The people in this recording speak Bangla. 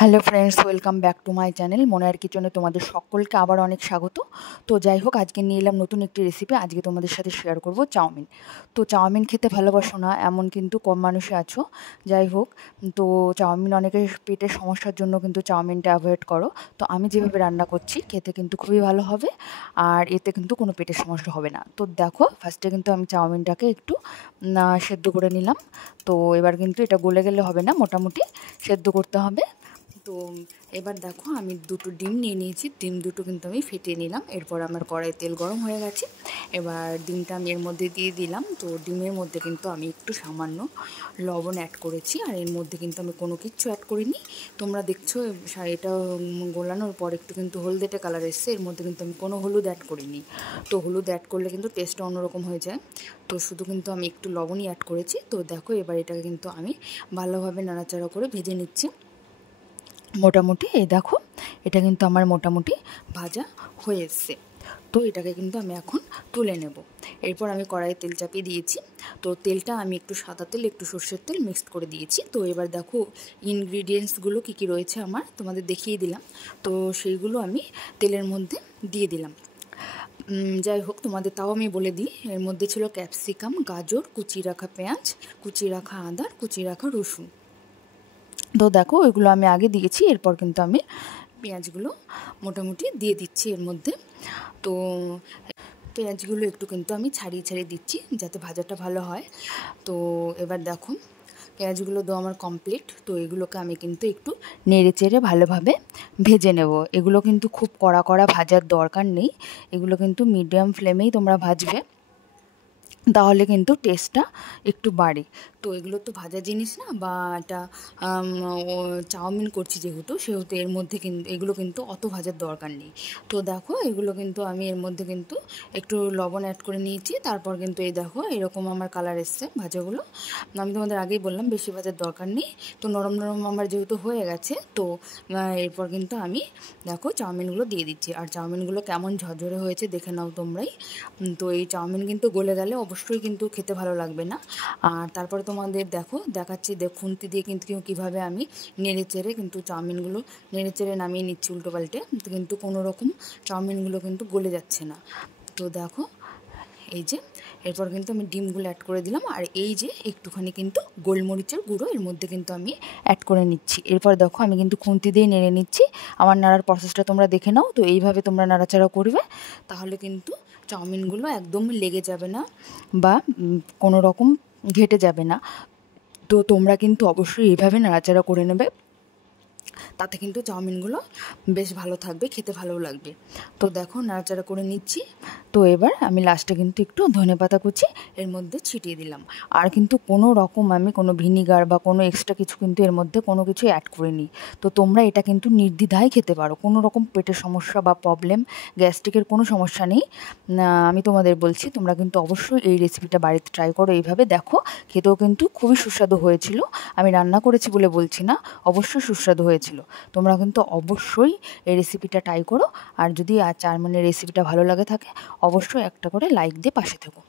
Hello friends, welcome back to my channel মনার কিচেনে তোমাদের সকলকে আবার অনেক স্বাগত। তো যাই হোক, আজকে নিয়ে এলাম নতুন একটি রেসিপি। আজকে তোমাদের সাথে শেয়ার করব চাউমিন। তো চাউমিন খেতে ভালোবাসো না এমন কিন্তু কম মানুষই আছো। যাই হোক, তো চাউমিন অনেকের পেটের সমস্যার জন্য কিন্তু চাউমিনটা অ্যাভয়েড করো। তো আমি যেভাবে রান্না করছি খেতে কিন্তু খুবই ভালো হবে, আর এতে কিন্তু কোনো পেটের সমস্যা হবে না। তো দেখো, ফার্স্টে কিন্তু আমি চাউমিনটাকে একটু সেদ্ধ করে নিলাম। তো এবার কিন্তু এটা গলে গেলে হবে না, মোটামুটি সেদ্ধ করতে হবে। তো এবার দেখো, আমি দুটো ডিম নিয়ে নিয়েছি। ডিম দুটো কিন্তু আমি ফেটিয়ে নিলাম। এরপর আমার কড়াই তেল গরম হয়ে গেছে। এবার ডিমটা আমি এর মধ্যে দিয়ে দিলাম। তো ডিমের মধ্যে কিন্তু আমি একটু সামান্য লবণ অ্যাড করেছি, আর এর মধ্যে কিন্তু আমি কোনো কিচ্ছু অ্যাড করিনি। তোমরা দেখছো এটা গোলানোর পর একটু কিন্তু হলদেটে কালার এসছে। এর মধ্যে কিন্তু আমি কোনো হলুদ অ্যাড করিনি। তো হলুদ অ্যাড করলে কিন্তু টেস্টটা অন্যরকম হয়ে যায়। তো শুধু কিন্তু আমি একটু লবণই অ্যাড করেছি। তো দেখো, এবার এটাকে কিন্তু আমি ভালোভাবে নাড়াচাড়া করে ভেজে নিচ্ছি। মোটামুটি এই দেখো, এটা কিন্তু আমার মোটামুটি ভাজা হয়ে এসছে। তো এটাকে কিন্তু আমি এখন তুলে নেব। এরপর আমি কড়াইয়ে তেল চাপিয়ে দিয়েছি। তো তেলটা আমি একটু সাদা তেল, একটু সর্ষের তেল মিক্সড করে দিয়েছি। তো এবার দেখো ইনগ্রিডিয়েন্টসগুলো কী কী রয়েছে আমার তোমাদের দেখিয়ে দিলাম। তো সেইগুলো আমি তেলের মধ্যে দিয়ে দিলাম। যাই হোক, তোমাদের তাও আমি বলে দিই, এর মধ্যে ছিল ক্যাপসিকাম, গাজর, কুচিয়ে রাখা পেঁয়াজ, কুচিয়ে রাখা আদা, কুচিয়ে রাখা রসুন। তো দেখো, ওইগুলো আমি আগে দিয়েছি। এরপর কিন্তু আমি পেঁয়াজগুলো মোটামুটি দিয়ে দিচ্ছি এর মধ্যে। তো পেঁয়াজগুলো একটু কিন্তু আমি ছাড়িয়ে ছাড়িয়ে দিচ্ছি যাতে ভাজাটা ভালো হয়। তো এবার দেখো, পেঁয়াজগুলো দেওয়া আমার কমপ্লিট। তো এগুলোকে আমি কিন্তু একটু নেড়ে চেড়ে ভালোভাবে ভেজে নেব। এগুলো কিন্তু খুব কড়া কড়া ভাজার দরকার নেই। এগুলো কিন্তু মিডিয়াম ফ্লেমেই তোমরা ভাজবে, তাহলে কিন্তু টেস্টটা একটু বাড়ে। তো এগুলো তো ভাজা জিনিস না, বা এটা চাউমিন করছি সেহেতু এর মধ্যে কিন্তু এগুলো কিন্তু অত ভাজার দরকার নেই। তো দেখো, এগুলো কিন্তু আমি এর মধ্যে কিন্তু একটু লবণ অ্যাড করে নিয়েছি। তারপর কিন্তু এই দেখো, এরকম আমার কালার এসছে ভাজাগুলো। আমি তোমাদের আগেই বললাম বেশি ভাজার দরকার নেই। তো নরম নরম আমার যেহেতু হয়ে গেছে, তো এরপর কিন্তু আমি দেখো চাউমিনগুলো দিয়ে দিচ্ছি। আর চাউমিনগুলো কেমন ঝরঝরে হয়েছে দেখে নাও তোমরাই। তো এই চাউমিন কিন্তু গলে গেলে অবশ্যই কিন্তু খেতে ভালো লাগবে না। আর তারপরে তোমাদের দেখাচ্ছি খুন্তি দিয়ে কিন্তু কীভাবে আমি নেড়ে চেড়ে কিন্তু চাউমিনগুলো নেড়ে চেড়ে নামিয়ে নিচ্ছি উল্টো পাল্টে। কিন্তু কোনো রকম চাউমিনগুলো কিন্তু গলে যাচ্ছে না। তো দেখো, এই যে এরপর কিন্তু আমি ডিমগুলো অ্যাড করে দিলাম। আর এই যে একটুখানি কিন্তু গোলমরিচের গুঁড়ো এর মধ্যে কিন্তু আমি অ্যাড করে নিচ্ছি। এরপর দেখো, আমি কিন্তু খুন্তি দিয়ে নেড়ে নিচ্ছি। আমার নাড়ার প্রসেসটা তোমরা দেখে নাও। তো এইভাবে তোমরা নাড়াচাড়া করবে, তাহলে কিন্তু চাউমিনগুলো একদম লেগে যাবে না, বা কোনো রকম ঘেটে যাবে না। তো তোমরা কিন্তু অবশ্যই এইভাবে নাড়াচাড়া করে নেবে, তাতে কিন্তু চাউমিনগুলো বেশ ভালো থাকবে, খেতে ভালোও লাগবে। তো দেখো, নাড়াচাড়া করে নিচ্ছি। তো এবার আমি লাস্টে কিন্তু একটু ধনেপাতা কুচি এর মধ্যে ছিটিয়ে দিলাম। আর কিন্তু কোনো রকম আমি কোনো ভিনিগার বা কোনো এক্সট্রা কিছু কিন্তু এর মধ্যে কোনো কিছু অ্যাড করিনি। তো তোমরা এটা কিন্তু নির্দ্বিধায় খেতে পারো, কোনো রকম পেটের সমস্যা বা প্রবলেম, গ্যাস্ট্রিকের কোনো সমস্যা নেই। আমি তোমাদের বলছি, তোমরা কিন্তু অবশ্যই এই রেসিপিটা বাড়িতে ট্রাই করো। এইভাবে দেখো, খেতেও কিন্তু খুবই সুস্বাদু হয়েছিল। আমি রান্না করেছি বলে বলছি না, অবশ্যই সুস্বাদু হয়েছিল। তোমরা কিন্তু অবশ্যই এই রেসিপিটা ট্রাই করো। আর যদি চাউমিনের রেসিপিটা ভালো লাগে থাকে, অবশ্যই একটা করে লাইক দিয়ে পাশে থেকো।